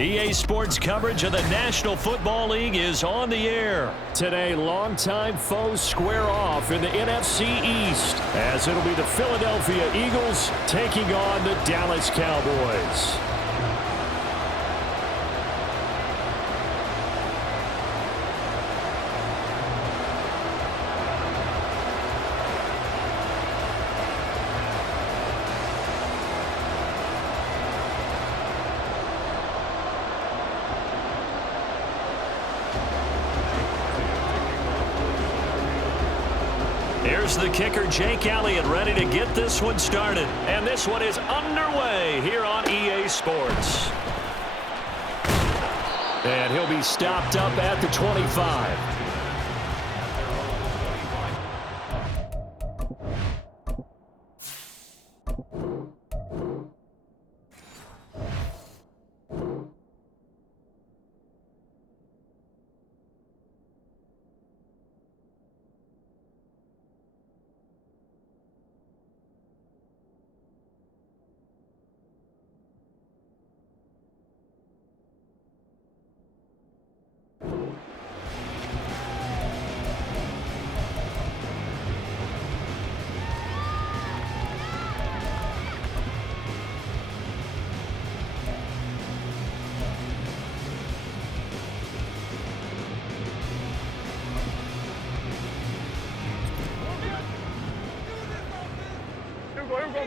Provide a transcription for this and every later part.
EA Sports coverage of the National Football League is on the air. Today, longtime foes square off in the NFC East, as it'll be the Philadelphia Eagles taking on the Dallas Cowboys. Here's the kicker, Jake Elliott, ready to get this one started. And this one is underway here on EA Sports. And he'll be stopped up at the 25.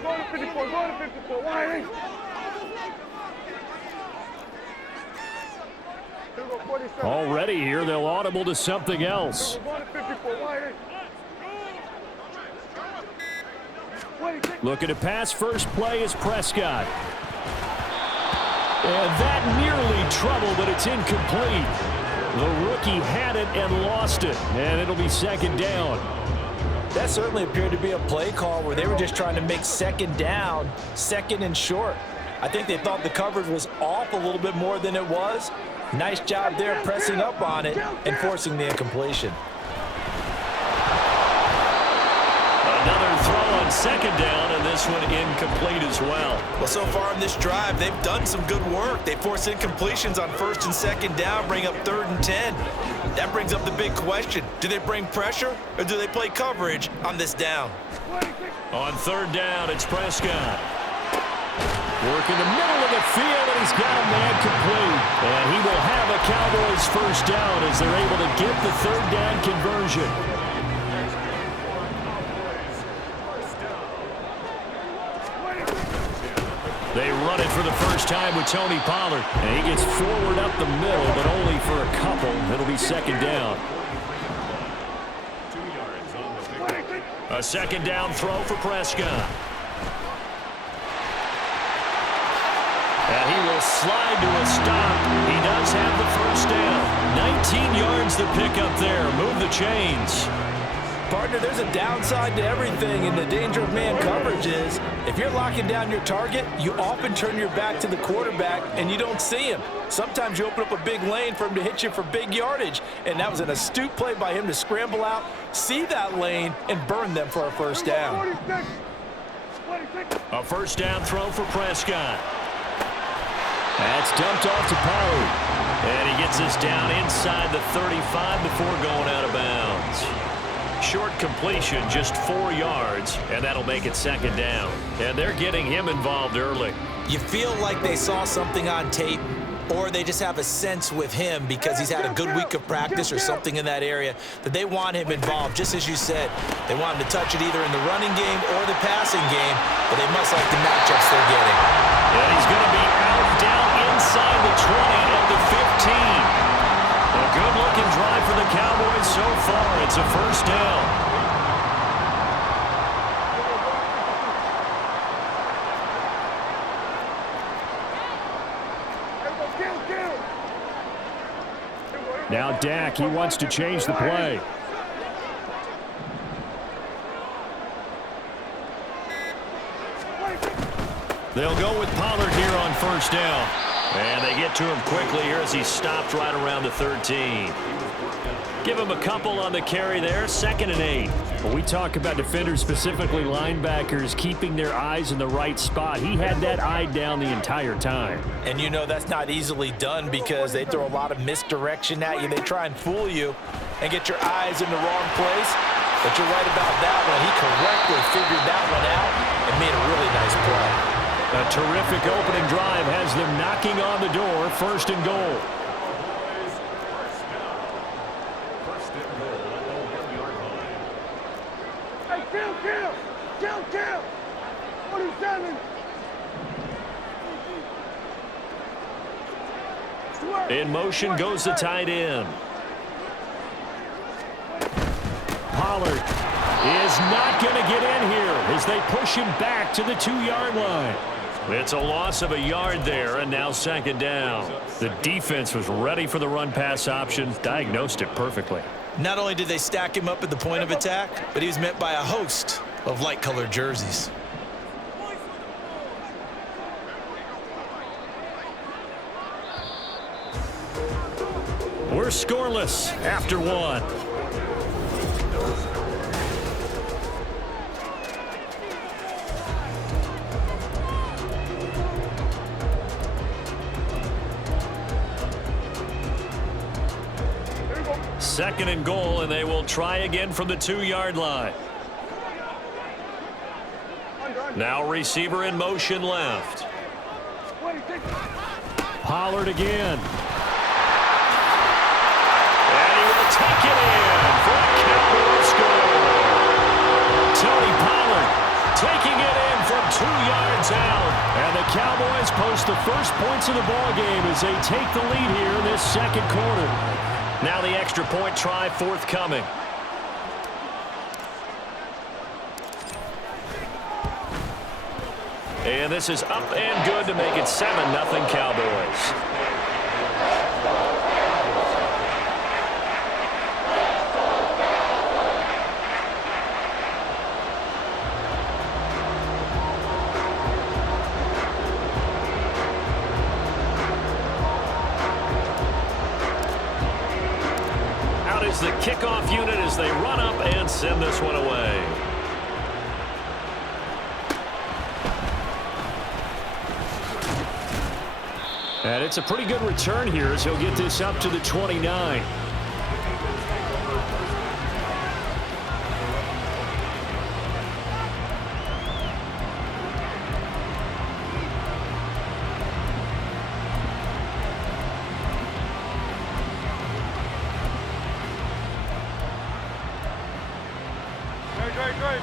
Go to 54, go to 54, wide. Already here, they'll audible to something else. Looking to pass, first play is Prescott. And that nearly trouble, but it's incomplete. The rookie had it and lost it, and it'll be second down. That certainly appeared to be a play call where they were just trying to make second down, second and short. I think they thought the coverage was off a little bit more than it was. Nice job there pressing up on it and forcing the incompletion. Another throw on second down, and this one incomplete as well. Well, so far in this drive, they've done some good work. They force incompletions on first and second down, bring up 3rd and 10. That brings up the big question. Do they bring pressure or do they play coverage on this down? On 3rd down, it's Prescott. Working the middle of the field, and he's got a man complete. And he will have a Cowboys first down as they're able to get the 3rd down conversion. They run it for the first time with Tony Pollard. And he gets forward up the middle, but only for a couple. It'll be second down. A second down throw for Prescott. And he will slide to a stop. He does have the first down. 19 yards to pick up there. Move the chains. Partner, there's a downside to everything, and the danger of man coverage is if you're locking down your target, you often turn your back to the quarterback and you don't see him. Sometimes you open up a big lane for him to hit you for big yardage, and that was an astute play by him to scramble out, see that lane, and burn them for a first down. A first down throw for Prescott. That's dumped off to Pollard. And he gets us down inside the 35 before going out of bounds. Short completion, just 4 yards, and that'll make it second down. And they're getting him involved early. You feel like they saw something on tape, or they just have a sense with him because he's had a good week of practice or something in that area that they want him involved. Just as you said, they want him to touch it either in the running game or the passing game, but they must like the matchups they're getting. And he's going to be out down inside the 20 at the 15. A good-looking drive for the Cowboys so far. It's a first down. Now Dak, he wants to change the play. They'll go with Pollard here on first down. And they get to him quickly here as he stopped right around the 13. Give him a couple on the carry there, 2nd and 8. When we talk about defenders, specifically linebackers, keeping their eyes in the right spot, he had that eye down the entire time. And you know that's not easily done because they throw a lot of misdirection at you. They try and fool you and get your eyes in the wrong place. But you're right about that one. He correctly figured that one out and made a really nice play. A terrific opening drive has them knocking on the door, 1st and goal. Kill! 47! In motion goes the tight end. Pollard is not going to get in here as they push him back to the 2-yard line. It's a loss of a yard there, and now 2nd down. The defense was ready for the run-pass option, diagnosed it perfectly. Not only did they stack him up at the point of attack, but he was met by a host of light-colored jerseys. We're scoreless after 1. Second and goal, and they will try again from the 2-yard line. Now receiver in motion left. Pollard again. And he will take it in for a Cowboys score. Tony Pollard taking it in from 2 yards out. And the Cowboys post the first points of the ballgame as they take the lead here in this 2nd quarter. Now the extra point try forthcoming. And this is up and good to make it 7-0 Cowboys. Out is the kickoff unit as they run up and send this one away. And it's a pretty good return here as he'll get this up to the 29.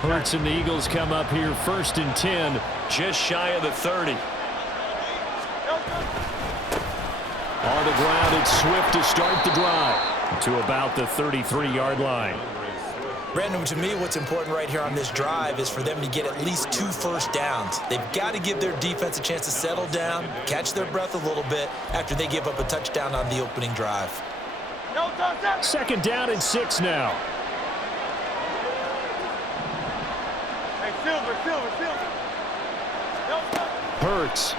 Hurts and the Eagles come up here 1st and 10. Just shy of the 30. On the ground, it's Swift to start the drive to about the 33-yard line. Brandon, to me, what's important right here on this drive is for them to get at least 2 first downs. They've got to give their defense a chance to settle down, catch their breath a little bit after they give up a touchdown on the opening drive. 2nd down and 6 now. Hey, Silver. Hurts.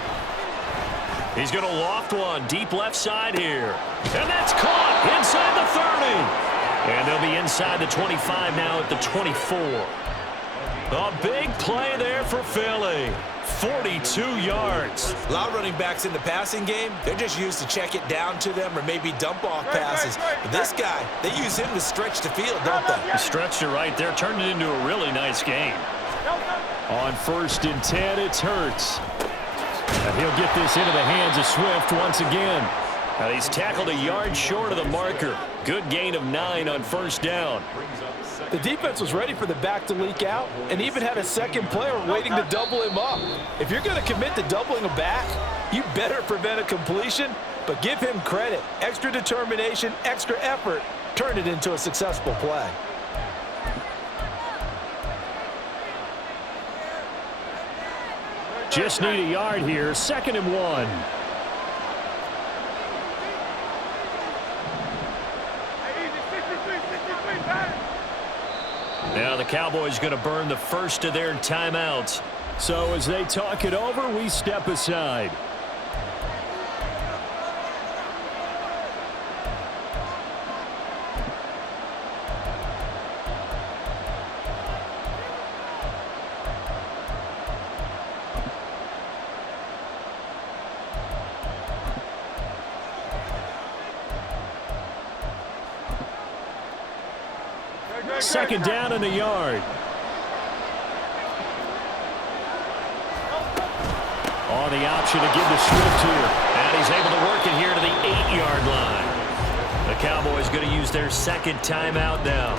He's going to loft one deep left side here. And that's caught inside the 30. And they'll be inside the 25 now at the 24. A big play there for Philly. 42 yards. A lot of running backs in the passing game, they're just used to check it down to them or maybe dump off passes. But this guy, they use him to stretch the field, don't they? He stretched it right there, turned it into a really nice game. On 1st and 10, it's Hurts. And he'll get this into the hands of Swift once again. And he's tackled a yard short of the marker. Good gain of 9 on 1st down. The defense was ready for the back to leak out and even had a second player waiting to double him up. If you're going to commit to doubling a back, you better prevent a completion, but give him credit. Extra determination, extra effort, turned it into a successful play. Just need a yard here. 2nd and 1. Now the Cowboys going to burn the first of their timeouts. So as they talk it over, we step aside. Second down and a yard. On the option to give to Swift here. And he's able to work it here to the 8-yard line. The Cowboys going to use their second timeout now.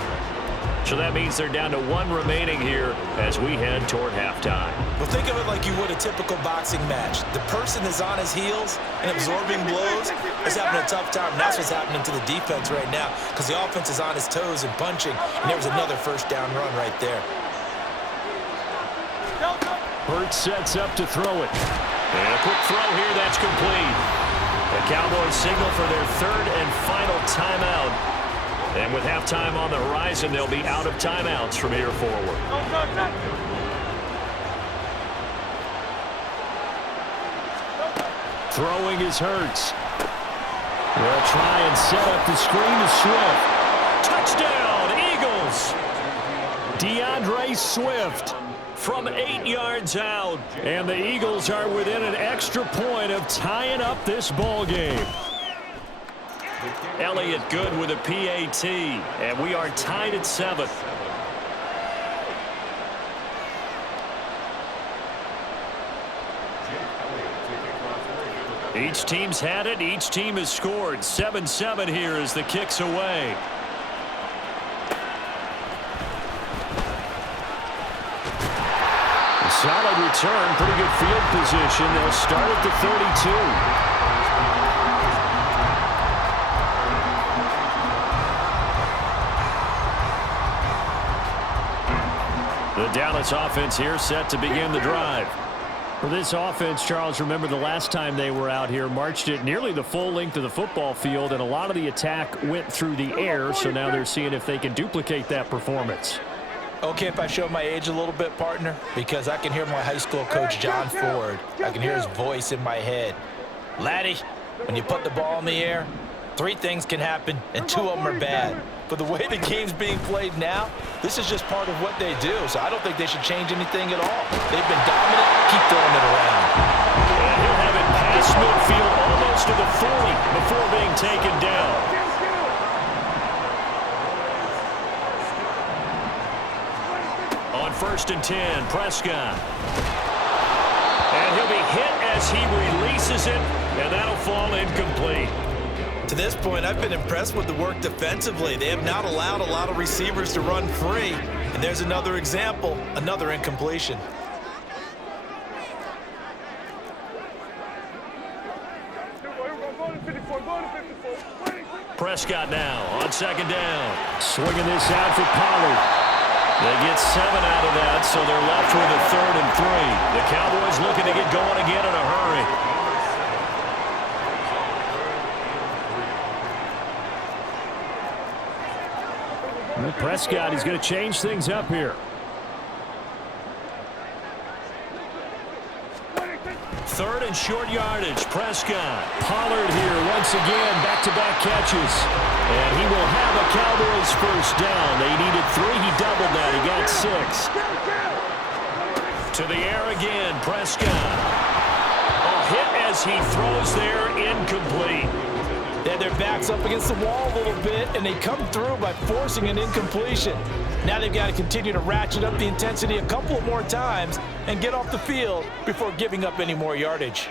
So that means they're down to 1 remaining here as we head toward halftime. Well, think of it like you would a typical boxing match. The person is on his heels and absorbing blows is having a tough time. And that's what's happening to the defense right now because the offense is on his toes and punching. And there was another first down run right there. Hurts sets up to throw it. And a quick throw here, that's complete. The Cowboys signal for their 3rd and final timeout. And with halftime on the horizon, they'll be out of timeouts from here forward. Throwing is Hurts. They'll try and set up the screen to Swift. Touchdown, Eagles! DeAndre Swift From 8 yards out. And the Eagles are within an extra point of tying up this ball game. Elliott good with a PAT, and we are tied at 7. Each team's had it. Each team has scored. 7-7 here as the kick's away. Solid return, pretty good field position. They'll start at the 32. The Dallas offense here set to begin the drive. For this offense, Charles, remember the last time they were out here, marched it nearly the full length of the football field, and a lot of the attack went through the air, so now they're seeing if they can duplicate that performance. Okay, if I show my age a little bit, partner, because I can hear my high school coach, John Ford. I can hear his voice in my head. Laddie, when you put the ball in the air, 3 things can happen, and 2 of them are bad. But the way the game's being played now, this is just part of what they do, so I don't think they should change anything at all. They've been dominant. Keep throwing it around. And he'll have it past midfield almost to the 40 before being taken down. On 1st and 10, Prescott. And he'll be hit as he releases it, and that'll fall incomplete. To this point, I've been impressed with the work defensively. They have not allowed a lot of receivers to run free. And there's another example, another incompletion. Prescott now on 2nd down. Swinging this out for Pollard. They get 7 out of that, so they're left with a 3rd and 3. The Cowboys looking to get going again in a hurry. Well, Prescott, he's going to change things up here. 3rd and short yardage, Prescott. Pollard here once again, back-to-back catches. And he will have a Cowboys first down. They needed 3. He doubled that. He got 6. To the air again, Prescott. A hit as he throws there, incomplete. They had their backs up against the wall a little bit, and they come through by forcing an incompletion. Now they've got to continue to ratchet up the intensity a couple of more times and get off the field before giving up any more yardage.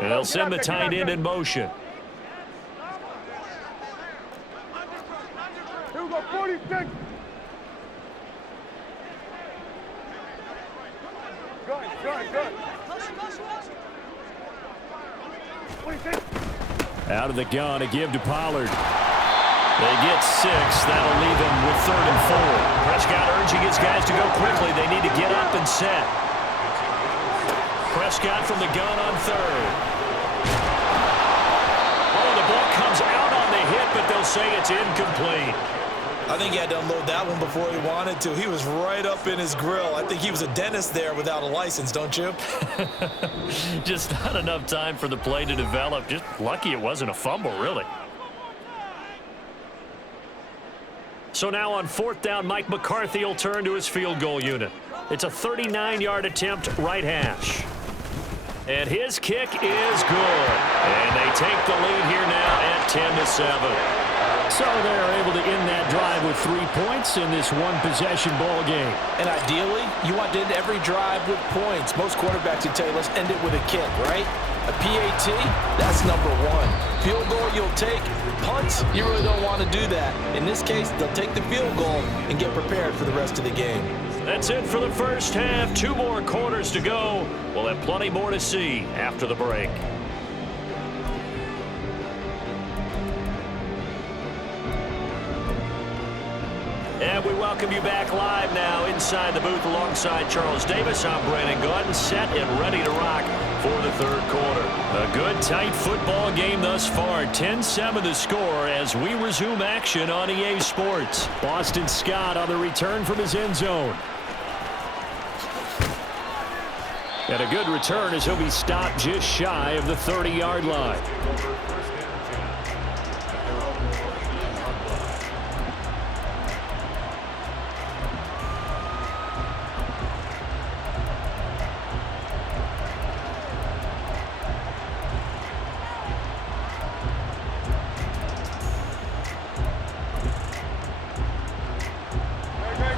And they'll send the tight end in motion. Here we go, 46. Good. 26. Out of the gun to give to Pollard. They get 6. That'll leave them with 3rd and 4. Prescott urging his guys to go quickly. They need to get up and set. Prescott from the gun on 3rd. Oh, the ball comes out on the hit, but they'll say it's incomplete. I think he had to unload that one before he wanted to. He was right up in his grill. I think he was a dentist there without a license, don't you? Just not enough time for the play to develop. Just lucky it wasn't a fumble, really. So now on 4th down, Mike McCarthy will turn to his field goal unit. It's a 39-yard attempt, right hash. And his kick is good. And they take the lead here now at 10-7. So they're able to end that drive with 3 points in this one-possession ball game. And ideally, you want to end every drive with points. Most quarterbacks would tell you, let's end it with a kick, right? A PAT, that's number one. Field goal you'll take. Punts, you really don't want to do that. In this case, they'll take the field goal and get prepared for the rest of the game. That's it for the first half. 2 more quarters to go. We'll have plenty more to see after the break. And we welcome you back live now inside the booth alongside Charles Davis. I'm Brandon Gordon, set and ready to rock for the third quarter. A good, tight football game thus far. 10-7 the score as we resume action on EA Sports. Boston Scott on the return from his end zone. And a good return as he'll be stopped just shy of the 30-yard line.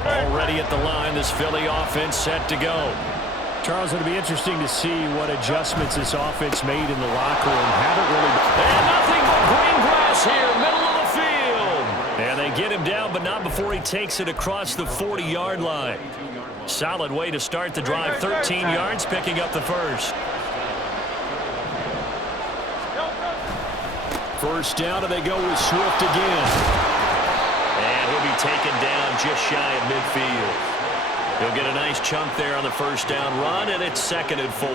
Already at the line, this Philly offense set to go. Charles, it'll be interesting to see what adjustments this offense made in the locker room. Haven't really... And nothing but green grass here, middle of the field. And they get him down, but not before he takes it across the 40-yard line. Solid way to start the drive. 13 yards, picking up the first. First down, and they go with Swift again. And he'll be taken down just shy of midfield. He'll get a nice chunk there on the first down run, and it's 2nd and 4.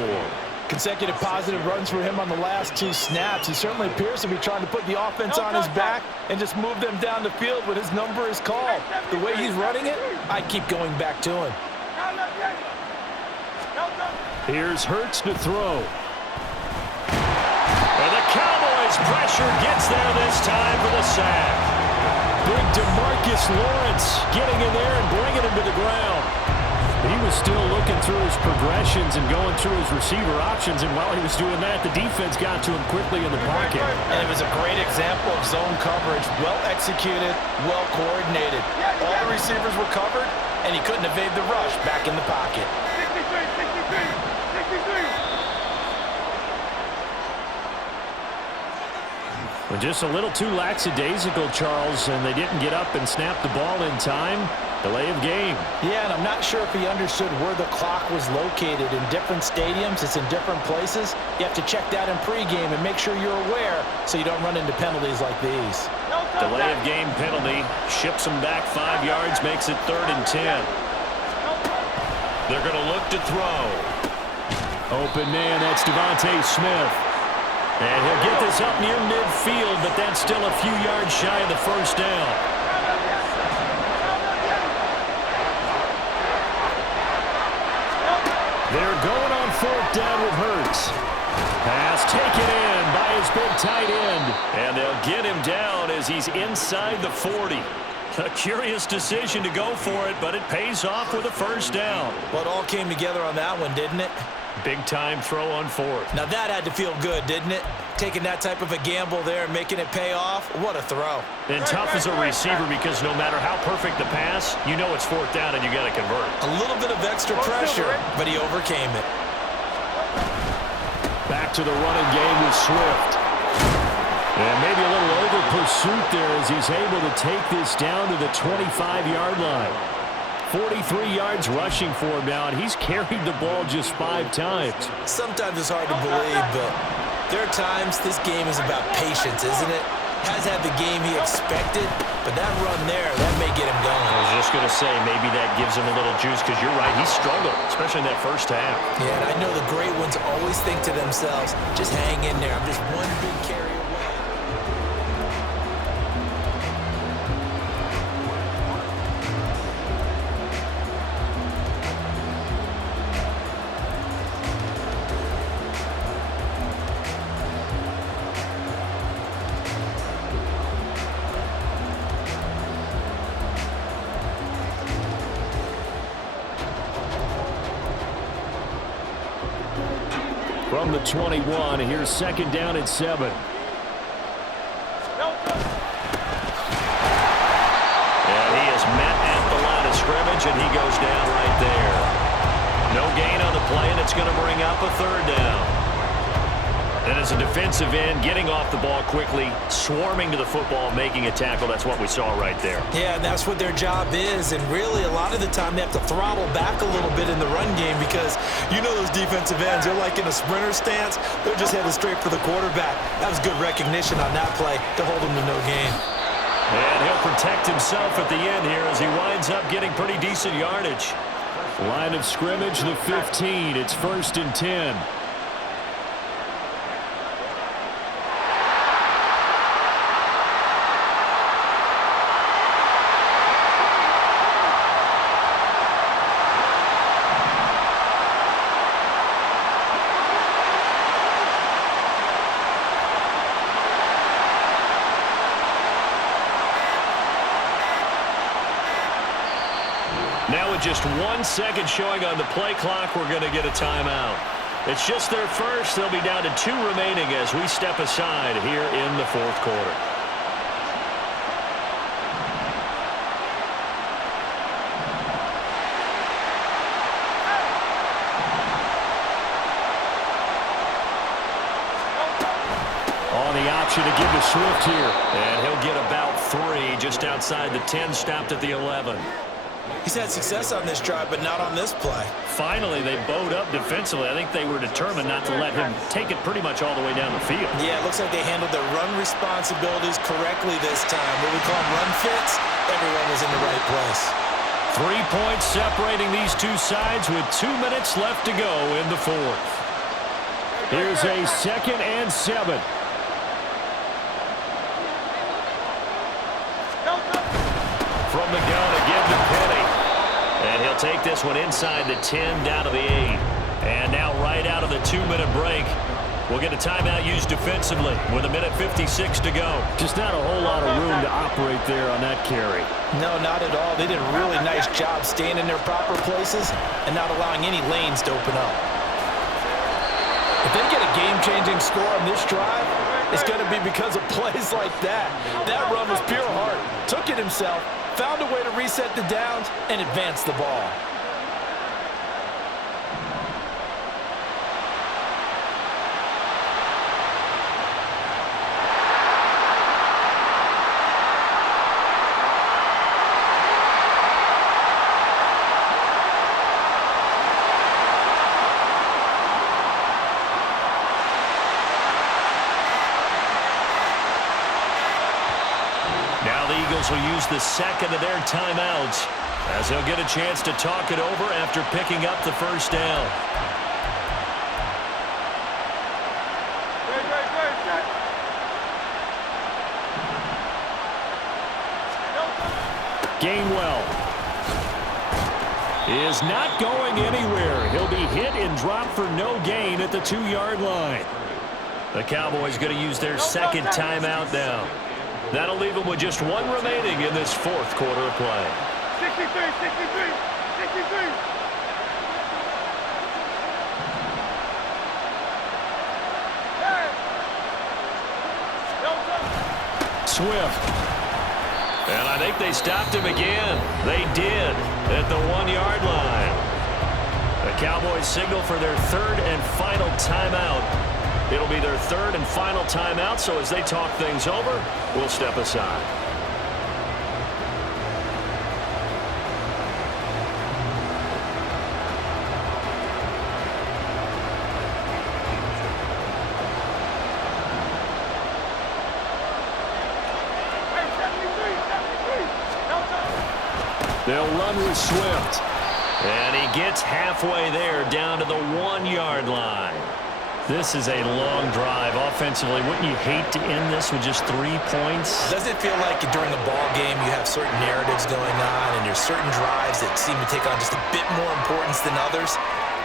Consecutive positive runs for him on the last 2 snaps. He certainly appears to be trying to put the offense on his back and just move them down the field when his number is called. The way he's running it, I keep going back to him. Here's Hurts to throw. And the Cowboys' pressure gets there this time for the sack. Big DeMarcus Lawrence getting in there and bringing him to the ground. He was still looking through his progressions and going through his receiver options, and while he was doing that, the defense got to him quickly in the pocket. And it was a great example of zone coverage, well executed, well coordinated. All the receivers were covered, and he couldn't evade the rush back in the pocket. 63. Well, just a little too lackadaisical, Charles, and they didn't get up and snap the ball in time. Delay of game. Yeah, and I'm not sure if he understood where the clock was located. In different stadiums, it's in different places. You have to check that in pregame and make sure you're aware so you don't run into penalties like these. Delay of game penalty. Ships him back 5 yards, makes it 3rd and 10. They're going to look to throw. Open man, that's Devontae Smith. And he'll get this up near midfield, but that's still a few yards shy of the first down. They're going on 4th down with Hurts. Pass taken in by his big tight end. And they'll get him down as he's inside the 40. A curious decision to go for it, but it pays off with a first down. Well, it all came together on that one, didn't it? Big-time throw on 4th. Now that had to feel good, didn't it? Taking that type of a gamble there and making it pay off. What a throw. And tough as a receiver because no matter how perfect the pass, you know it's 4th down and you got to convert. A little bit of extra pressure, but he overcame it. Back to the running game with Swift. And maybe a little over pursuit there as he's able to take this down to the 25-yard line. 43 yards rushing for him now, and he's carried the ball just 5 times. Sometimes it's hard to believe, but there are times this game is about patience, isn't it? Has had the game he expected, but that run there, that may get him going. I was just going to say, maybe that gives him a little juice because you're right, he struggled, especially in that first half. Yeah, and I know the great ones always think to themselves, just hang in there. I'm just one big carry away. From from the 21. Here's second down and 7. And he is met at the line of scrimmage, and he goes down right there. No gain on the play, and it's going to bring up a third down. And as a defensive end, getting off the ball quickly, swarming to the football, making a tackle, that's what we saw right there. Yeah, and that's what their job is. And really, a lot of the time, they have to throttle back a little bit in the run game because you know those defensive ends, they're like in a sprinter stance. They're just headed straight for the quarterback. That was good recognition on that play to hold him to no gain. And he'll protect himself at the end here as he winds up getting pretty decent yardage. Line of scrimmage, the 15. It's 1st and 10. Now with just 1 second showing on the play clock, we're going to get a timeout. It's just their first. They'll be down to 2 remaining as we step aside here in the fourth quarter. On the option to give to Swift here. And he'll get about 3 just outside the 10, stopped at the 11. He's had success on this drive, but not on this play. Finally, they bowed up defensively. I think they were determined not to let him take it pretty much all the way down the field. Yeah, it looks like they handled their run responsibilities correctly this time. What we call run fits, everyone was in the right place. 3 points separating these two sides with 2 minutes left to go in the fourth. Here's a 2nd and 7. From the gun again to Penny. And he'll take this one inside the 10, down to the 8. And now right out of the 2-minute break, we'll get a timeout used defensively with 1:56 to go. Just not a whole lot of room to operate there on that carry. No, not at all. They did a really nice job staying in their proper places and not allowing any lanes to open up. If they get a game-changing score on this drive, it's going to be because of plays like that. That run was pure heart. Took it himself, found a way to reset the downs, and advance the ball. Will use the second of their timeouts as they'll get a chance to talk it over after picking up the first down. Gainwell is not going anywhere. He'll be hit and dropped for no gain at the 2-yard line. The Cowboys going to use their second timeout now. That'll leave them with just 1 remaining in this fourth quarter of play. 63, 63, 63. Swift. And I think they stopped him again. They did at the 1-yard line. The Cowboys signal for their 3rd and final timeout. It'll be their 3rd and final timeout, so as they talk things over, we'll step aside. They'll run with Swift. And he gets halfway there down to the 1-yard line. This is a long drive offensively. Wouldn't you hate to end this with just 3 points? Doesn't it feel like during a ball game you have certain narratives going on and there's certain drives that seem to take on just a bit more importance than others?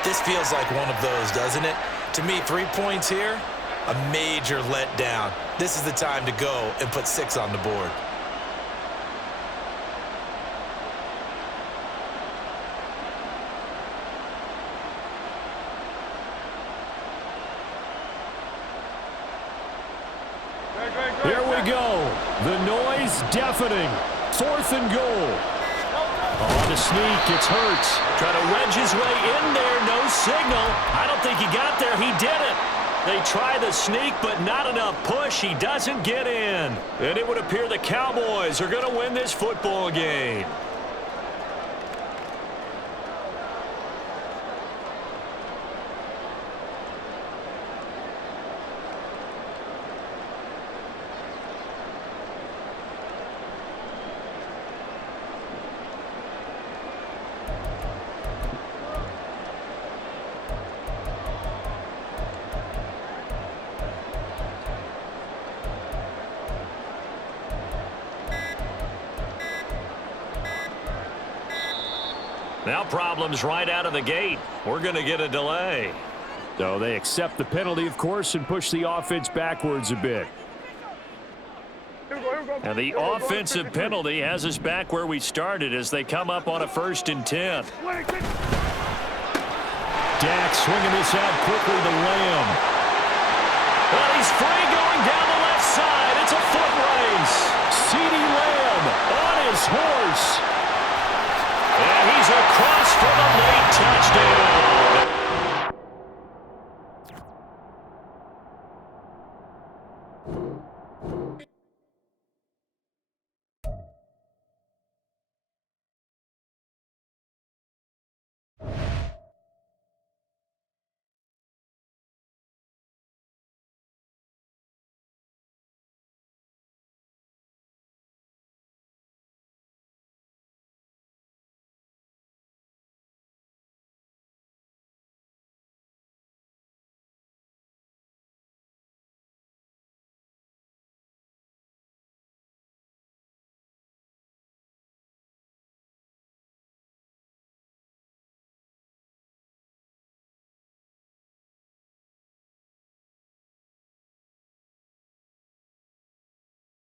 This feels like one of those, doesn't it? To me, 3 points here, a major letdown. This is the time to go and put 6 on the board. The noise deafening. 4th and goal. On the sneak, it's Hurts. Trying to wedge his way in there, no signal. I don't think he got there. He didn't. They try the sneak, but not enough push. He doesn't get in. And it would appear the Cowboys are going to win this football game. Now problems right out of the gate. We're going to get a delay. So they accept the penalty, of course, and push the offense backwards a bit. And the offensive penalty has us back where we started as they come up on a 1st and 10. Dak swinging this out quickly to Lamb. Well, he's free going down the left side. It's a foot